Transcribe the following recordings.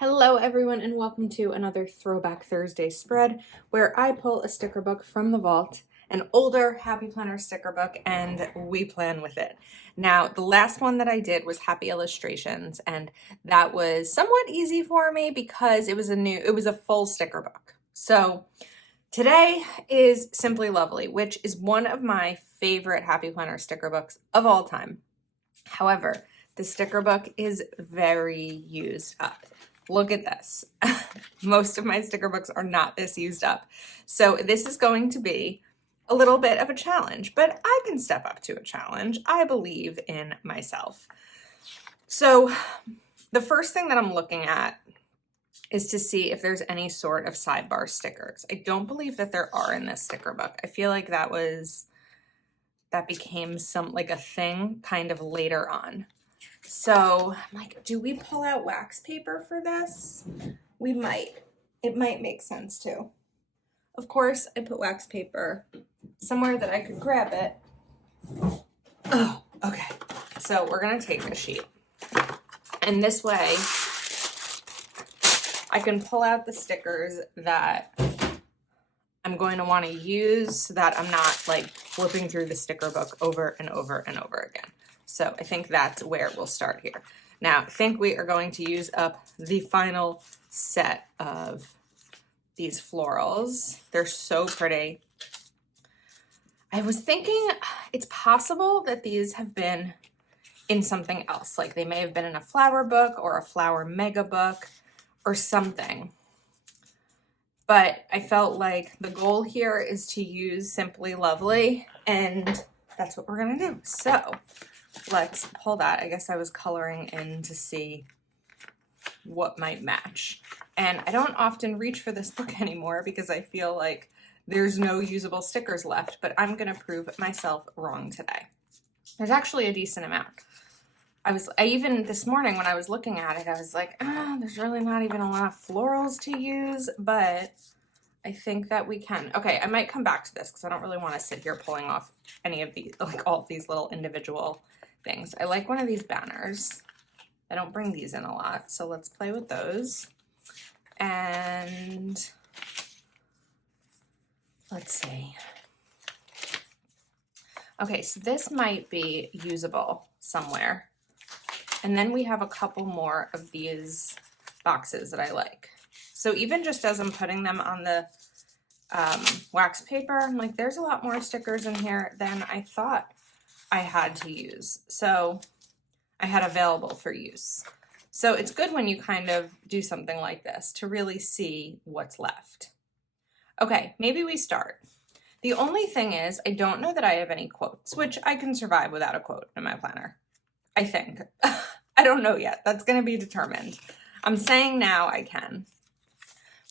Hello everyone and welcome to another Throwback Thursday spread where I pull a sticker book from the vault, an older Happy Planner sticker book, and we plan with it. Now, the last one that I did was Happy Illustrations, and that was somewhat easy for me because it was a full sticker book. So today is Simply Lovely, which is one of my favorite Happy Planner sticker books of all time. However, the sticker book is very used up. Look at this. Most of my sticker books are not this used up. So this is going to be a little bit of a challenge, but I can step up to a challenge. I believe in myself. So the first thing that I'm looking at is to see if there's any sort of sidebar stickers. I don't believe that there are in this sticker book. I feel like that became like a thing kind of later on. So I'm like, do we pull out wax paper for this? We might. It might make sense too. Of course, I put wax paper somewhere that I could grab it. Oh, okay. So we're gonna take a sheet. And this way, I can pull out the stickers that I'm going to want to use so that I'm not like flipping through the sticker book over and over and over again. So I think that's where we'll start here. Now, I think we are going to use up the final set of these florals. They're so pretty. I was thinking it's possible that these have been in something else. Like they may have been in a flower book or a flower mega book or something. But I felt like the goal here is to use Simply Lovely, and that's what we're gonna do. So let's pull that. I guess I was coloring in to see what might match. And I don't often reach for this book anymore because I feel like there's no usable stickers left, but I'm gonna prove myself wrong today. There's actually a decent amount. I even this morning when I was looking at it, I was like, there's really not even a lot of florals to use, but I think that we can. Okay, I might come back to this because I don't really want to sit here pulling off any of these, like all of these little individual things. I like one of these banners. I don't bring these in a lot, so let's play with those. And let's see. Okay, so this might be usable somewhere. And then we have a couple more of these boxes that I like. So even just as I'm putting them on the wax paper, I'm like, there's a lot more stickers in here than I thought I had to use. So I had available for use. So it's good when you kind of do something like this to really see what's left. Okay, maybe we start. The only thing is, I don't know that I have any quotes, which I can survive without a quote in my planner. I think. I don't know yet. That's going to be determined. I'm saying now I can.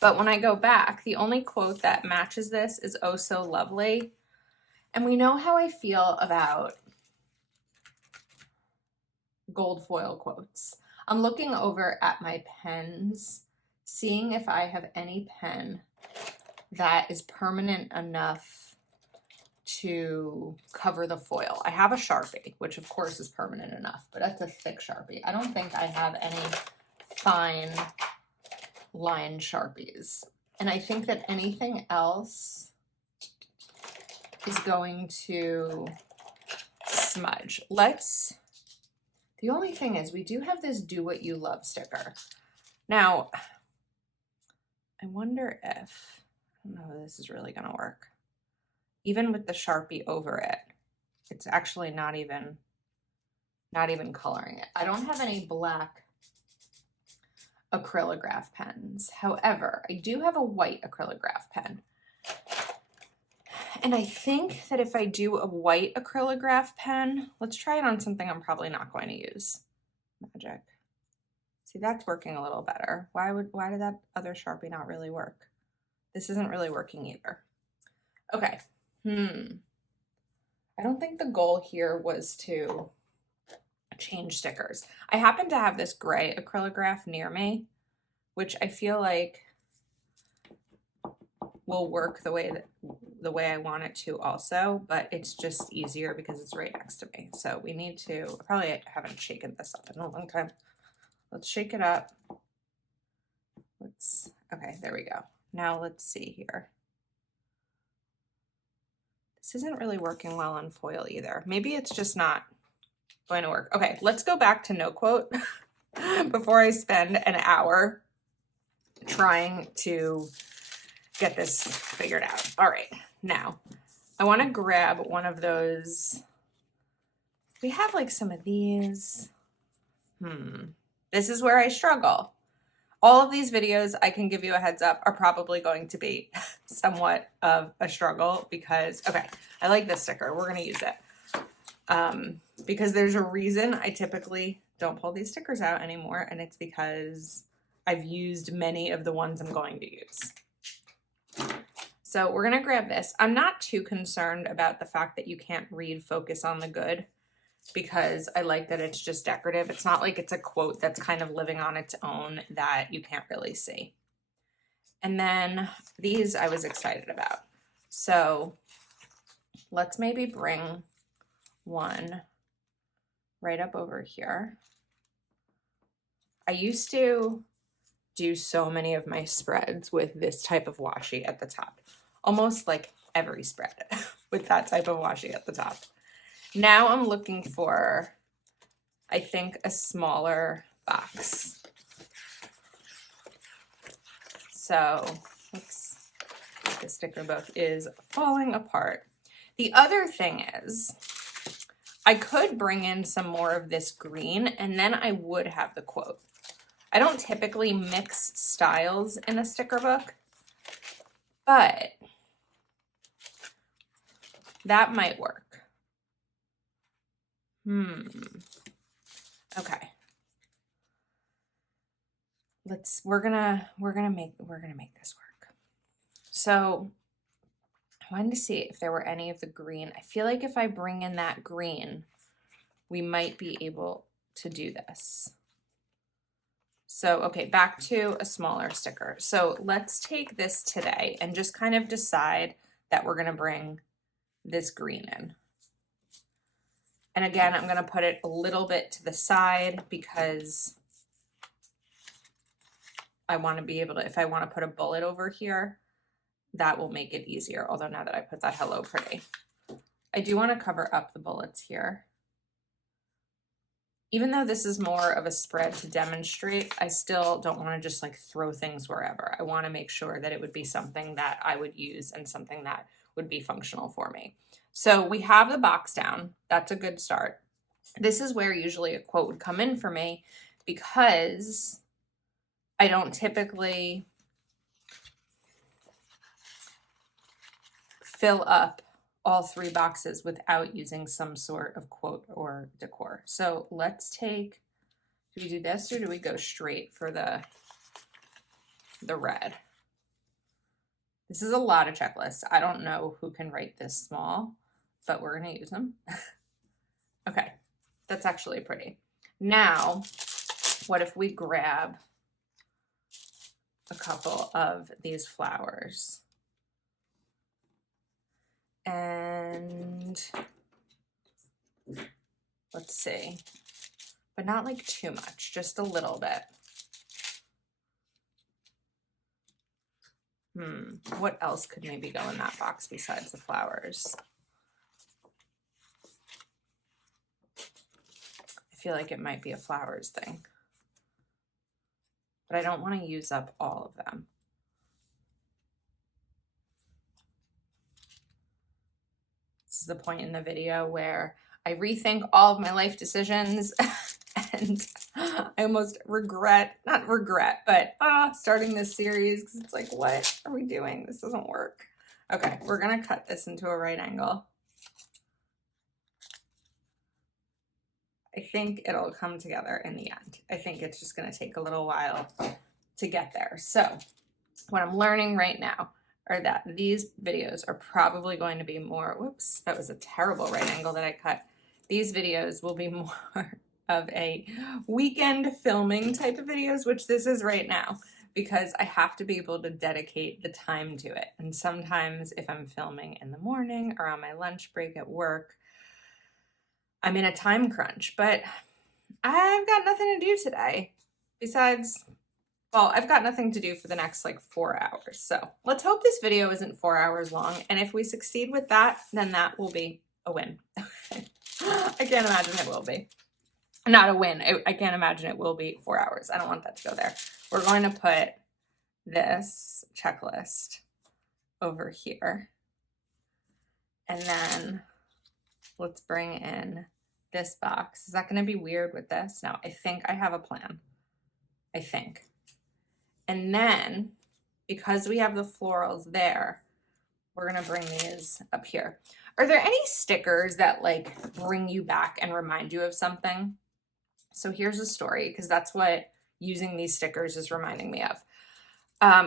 But when I go back, the only quote that matches this is "Oh So Lovely." And we know how I feel about gold foil quotes. I'm looking over at my pens, seeing if I have any pen that is permanent enough to cover the foil. I have a Sharpie, which of course is permanent enough, but that's a thick Sharpie. I don't think I have any fine line Sharpies. And I think that anything else is going to smudge. The only thing is we do have this Do What You Love sticker. Now, I wonder if, I don't know if this is really gonna work. Even with the Sharpie over it, it's actually not even coloring it. I don't have any black acrylograph pens. However, I do have a white acrylograph pen. And I think that if I do a white acrylograph pen, let's try it on something I'm probably not going to use. Magic. See, that's working a little better. Why did that other Sharpie not really work? This isn't really working either. Okay. I don't think the goal here was to change stickers. I happen to have this gray acrylograph near me, which I feel like will work the way I want it to also, but it's just easier because it's right next to me. So we need to, I probably haven't shaken this up in a long time. Let's shake it up. Okay, there we go. Now let's see here. This isn't really working well on foil either. Maybe it's just not going to work. Okay, let's go back to no quote before I spend an hour trying to get this figured out. All right, now I want to grab one of those. We have like some of these. This is where I struggle. All of these videos, I can give you a heads up, are probably going to be somewhat of a struggle because, okay, I like this sticker. We're going to use it. Because there's a reason I typically don't pull these stickers out anymore, and it's because I've used many of the ones I'm going to use. So we're going to grab this. I'm not too concerned about the fact that you can't read focus on the good, because I like that it's just decorative. It's not like it's a quote that's kind of living on its own that you can't really see. And then these I was excited about. So let's maybe bring one right up over here. I used to do so many of my spreads with this type of washi at the top. Almost like every spread with that type of washi at the top. Now I'm looking for, I think, a smaller box. So, oops, the sticker book is falling apart. The other thing is, I could bring in some more of this green and then I would have the quote. I don't typically mix styles in a sticker book, but that might work. Okay. We're gonna make this work. So I wanted to see if there were any of the green. I feel like if I bring in that green, we might be able to do this. So, okay, back to a smaller sticker. So let's take this today and just kind of decide that we're gonna bring this green in. And again, I'm gonna put it a little bit to the side because I want to be able to, if I want to put a bullet over here, that will make it easier. Although now that I put that hello pretty, I do want to cover up the bullets here. Even though this is more of a spread to demonstrate, I still don't want to just like throw things wherever. I want to make sure that it would be something that I would use and something that would be functional for me. So we have the box down. That's a good start. This is where usually a quote would come in for me because I don't typically fill up all 3 boxes without using some sort of quote or decor. So let's take, do we do this or do we go straight for the red? This is a lot of checklists. I don't know who can write this small, but we're gonna use them. Okay, that's actually pretty. Now, what if we grab a couple of these flowers and let's see, but not like too much, just a little bit. What else could maybe go in that box besides the flowers? I feel like it might be a flowers thing, but I don't want to use up all of them. This is the point in the video where I rethink all of my life decisions and I almost regret, not regret, but starting this series because it's like, what are we doing? This doesn't work. Okay, we're gonna cut this into a right angle. I think it'll come together in the end. I think it's just gonna take a little while to get there. So what I'm learning right now are that these videos are probably going to be more, whoops, that was a terrible right angle that I cut. These videos will be more of a weekend filming type of videos, which this is right now, because I have to be able to dedicate the time to it. And sometimes if I'm filming in the morning or on my lunch break at work, I'm in a time crunch, but I've got nothing to do today besides Well, I've got nothing to do for the next like 4 hours. So let's hope this video isn't 4 hours long. And if we succeed with that, then that will be a win. I can't imagine it will be. Not a win. I can't imagine it will be 4 hours. I don't want that to go there. We're going to put this checklist over here. And then let's bring in this box. Is that going to be weird with this? No, I think I have a plan. I think. And then, because we have the florals there, we're going to bring these up here. Are there any stickers that like bring you back and remind you of something? So here's a story, because that's what using these stickers is reminding me of.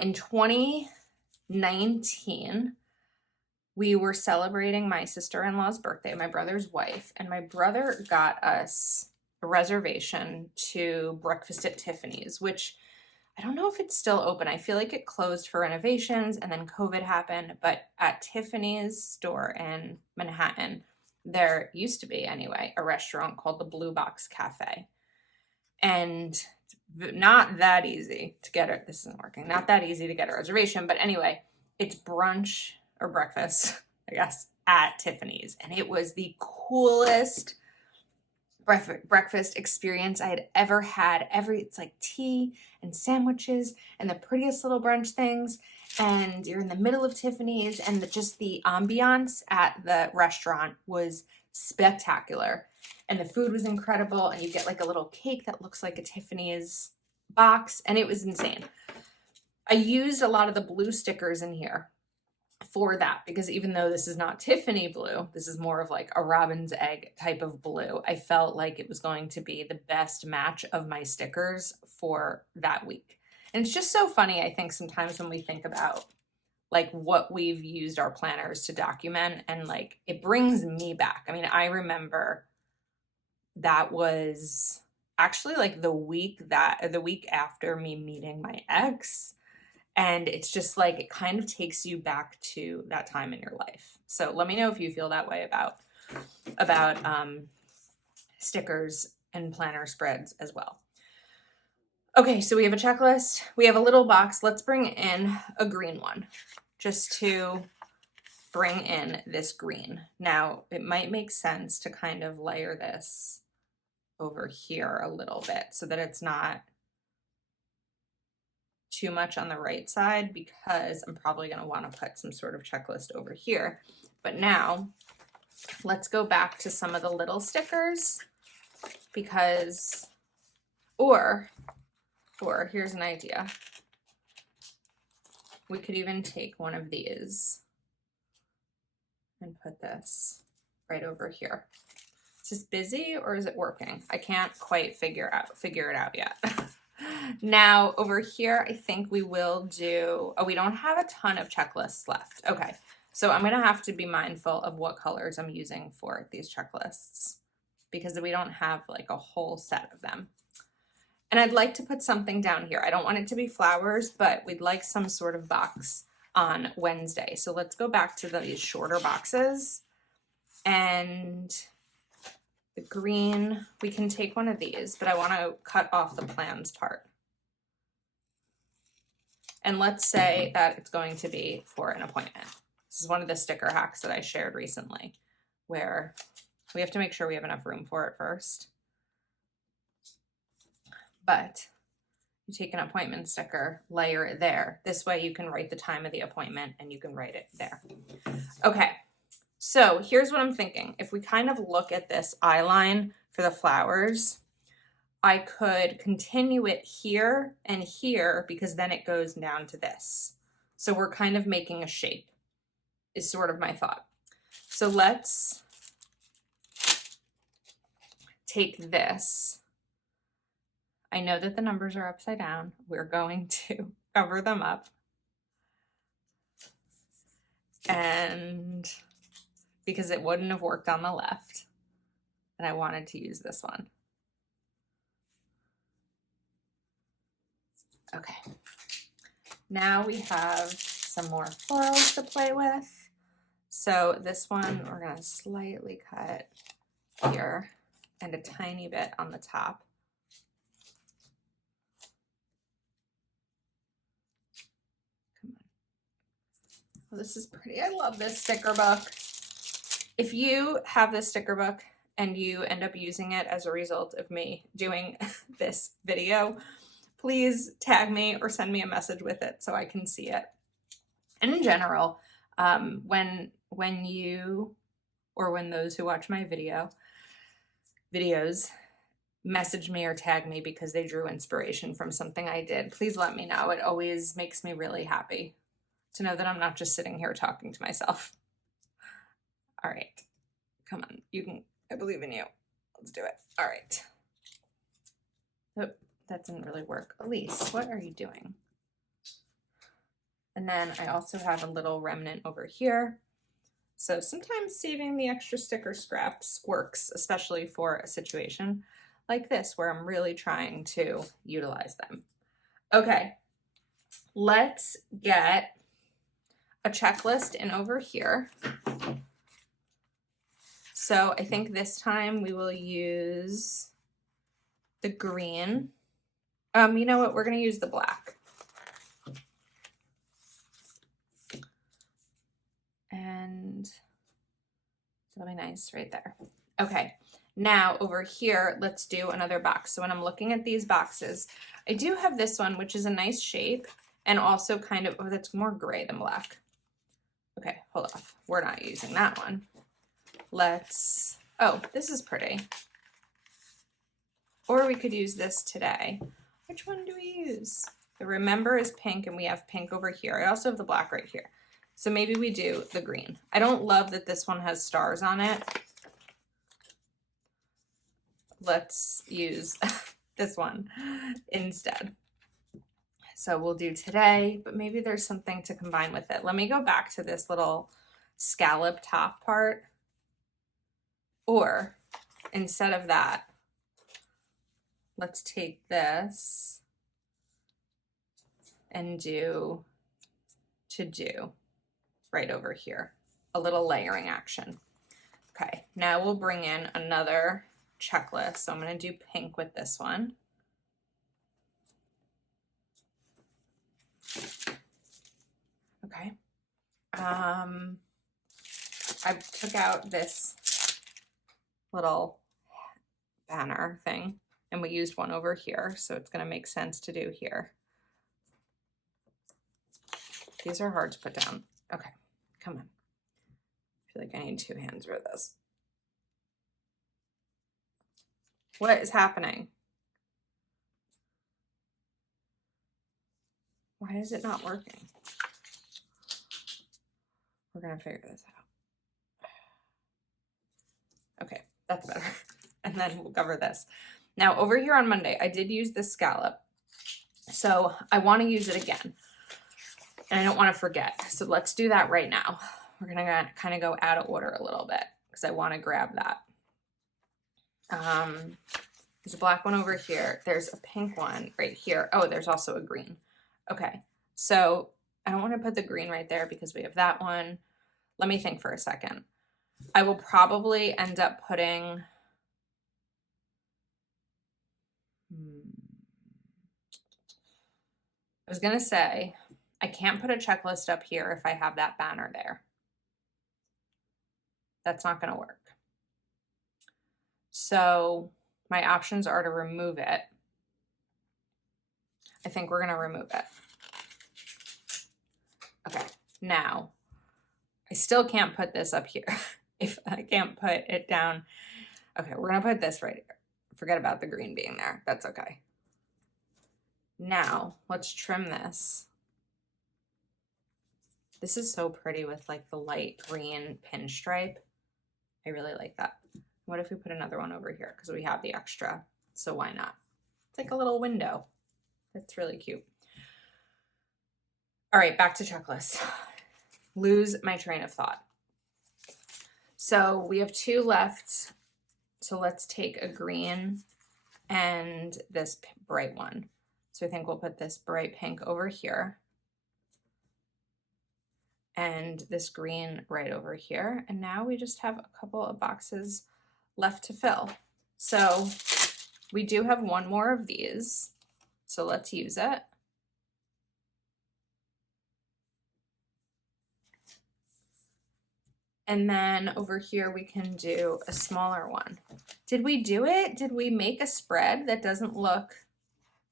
In 2019, we were celebrating my sister-in-law's birthday, my brother's wife, and my brother got us a reservation to breakfast at Tiffany's, which I don't know if it's still open. I feel like it closed for renovations and then COVID happened, but at Tiffany's store in Manhattan, there used to be anyway, a restaurant called the Blue Box Cafe. And not that easy to get it. This isn't working. Not that easy to get a reservation, but anyway, it's brunch or breakfast, I guess, at Tiffany's. And it was the coolest breakfast experience I had ever had. It's like tea and sandwiches and the prettiest little brunch things. And you're in the middle of Tiffany's, and just the ambiance at the restaurant was spectacular. And the food was incredible. And you get like a little cake that looks like a Tiffany's box. And it was insane. I used a lot of the blue stickers in here for that, because even though this is not Tiffany blue, this is more of like a robin's egg type of blue. I felt like it was going to be the best match of my stickers for that week. And it's just so funny, I think, sometimes when we think about like what we've used our planners to document, and like it brings me back. I mean, I remember that was actually like the week after me meeting my ex. And it's just like, it kind of takes you back to that time in your life. So let me know if you feel that way about stickers and planner spreads as well. Okay, so we have a checklist. We have a little box. Let's bring in a green one just to bring in this green. Now, it might make sense to kind of layer this over here a little bit so that it's not too much on the right side, because I'm probably going to want to put some sort of checklist over here. But now let's go back to some of the little stickers, because, or here's an idea. We could even take one of these and put this right over here. Is this busy or is it working? I can't quite figure it out yet. Now over here, I think we will do, we don't have a ton of checklists left. Okay, so I'm gonna have to be mindful of what colors I'm using for these checklists, because we don't have like a whole set of them. And I'd like to put something down here. I don't want it to be flowers, but we'd like some sort of box on Wednesday. So let's go back to these shorter boxes, and the green, we can take one of these, but I want to cut off the plans part. And let's say that it's going to be for an appointment. This is one of the sticker hacks that I shared recently, where we have to make sure we have enough room for it first. But you take an appointment sticker, layer it there. This way you can write the time of the appointment and you can write it there. Okay. So here's what I'm thinking. If we kind of look at this eye line for the flowers, I could continue it here and here, because then it goes down to this. So we're kind of making a shape, is sort of my thought. So let's take this. I know that the numbers are upside down. We're going to cover them up. And because it wouldn't have worked on the left, and I wanted to use this one. Okay, now we have some more florals to play with. So this one, we're gonna slightly cut here and a tiny bit on the top. Oh, this is pretty. I love this sticker book. If you have this sticker book and you end up using it as a result of me doing this video, please tag me or send me a message with it so I can see it. And in general, when you or when those who watch my videos message me or tag me because they drew inspiration from something I did, please let me know. It always makes me really happy to know that I'm not just sitting here talking to myself. All right, come on, you can, I believe in you. Let's do it. All right. Oh, that didn't really work. Elise, what are you doing? And then I also have a little remnant over here. So sometimes saving the extra sticker scraps works, especially for a situation like this where I'm really trying to utilize them. Okay, let's get a checklist in over here. So I think this time we will use the green. You know what? We're going to use the black. And that'll be nice right there. Okay, now over here, let's do another box. So when I'm looking at these boxes, I do have this one, which is a nice shape and also kind of, oh, that's more gray than black. Okay, hold off. We're not using that one. Let's, oh, this is pretty. Or we could use this today. Which one do we use? The Remember is pink and we have pink over here. I also have the black right here. So maybe we do the green. I don't love that this one has stars on it. Let's use this one instead. So we'll do today, but maybe there's something to combine with it. Let me go back to this little scallop top part. Or instead of that, let's take this and do to do right over here, a little layering action. Okay, now we'll bring in another checklist. So I'm going to do pink with this one. Okay. I took out this little banner thing and we used one over here, so it's going to make sense to do here. These are hard to put down. Okay, come on. I feel like I need two hands for this. What is happening? Why is it not working? We're going to figure this out. Okay, that's better. And then we'll cover this. Now over here on Monday, I did use this scallop. So I want to use it again. And I don't want to forget. So let's do that right now. We're going to kind of go out of order a little bit because I want to grab that. There's a black one over here. There's a pink one right here. Oh, there's also a green. Okay, so I don't want to put the green right there because we have that one. Let me think for a second. I will probably end up putting, I was going to say, I can't put a checklist up here if I have that banner there. That's not going to work. So my options are to remove it. I think we're going to remove it. Okay, now I still can't put this up here. If I can't put it down. Okay, we're going to put this right here. Forget about the green being there. That's okay. Now let's trim this. This is so pretty with like the light green pinstripe. I really like that. What if we put another one over here? Because we have the extra, so why not? It's like a little window. That's really cute. All right, back to checklist. Lose my train of thought. So we have two left. So let's take a green and this bright one. So I think we'll put this bright pink over here. And this green right over here. And now we just have a couple of boxes left to fill. So we do have one more of these. So let's use it. And then over here, we can do a smaller one. Did we do it? Did we make a spread that doesn't look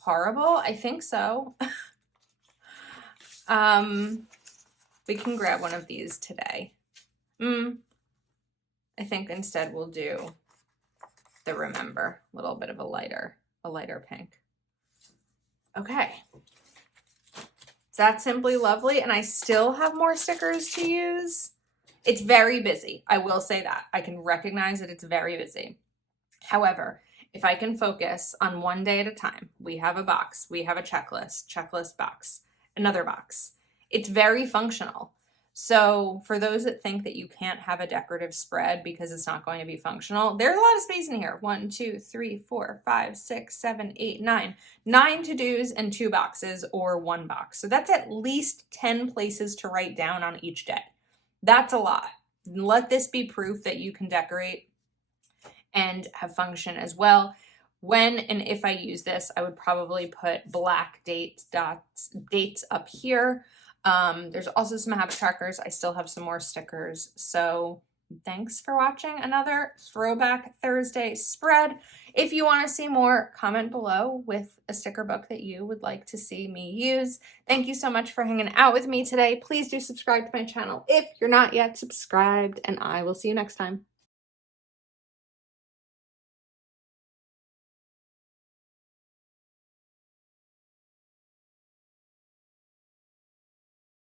horrible? I think so. We can grab one of these today. I think instead we'll do the Remember, a little bit of a lighter pink. Okay. Is that simply lovely? And I still have more stickers to use. It's very busy. I will say that. I can recognize that it's very busy. However, if I can focus on one day at a time, we have a box, we have a checklist box, another box. It's very functional. So for those that think that you can't have a decorative spread because it's not going to be functional, there's a lot of space in here. 1, 2, 3, 4, 5, 6, 7, 8, 9. 9 to-dos and 2 boxes or 1 box. So that's at least 10 places to write down on each day. That's a lot. Let this be proof that you can decorate and have function as well. When and if I use this, I would probably put black dates up here. There's also some habit trackers. I still have some more stickers. So thanks for watching another Throwback Thursday spread. If you want to see more, comment below with a sticker book that you would like to see me use. Thank you so much for hanging out with me today. Please do subscribe to my channel if you're not yet subscribed, and I will see you next time.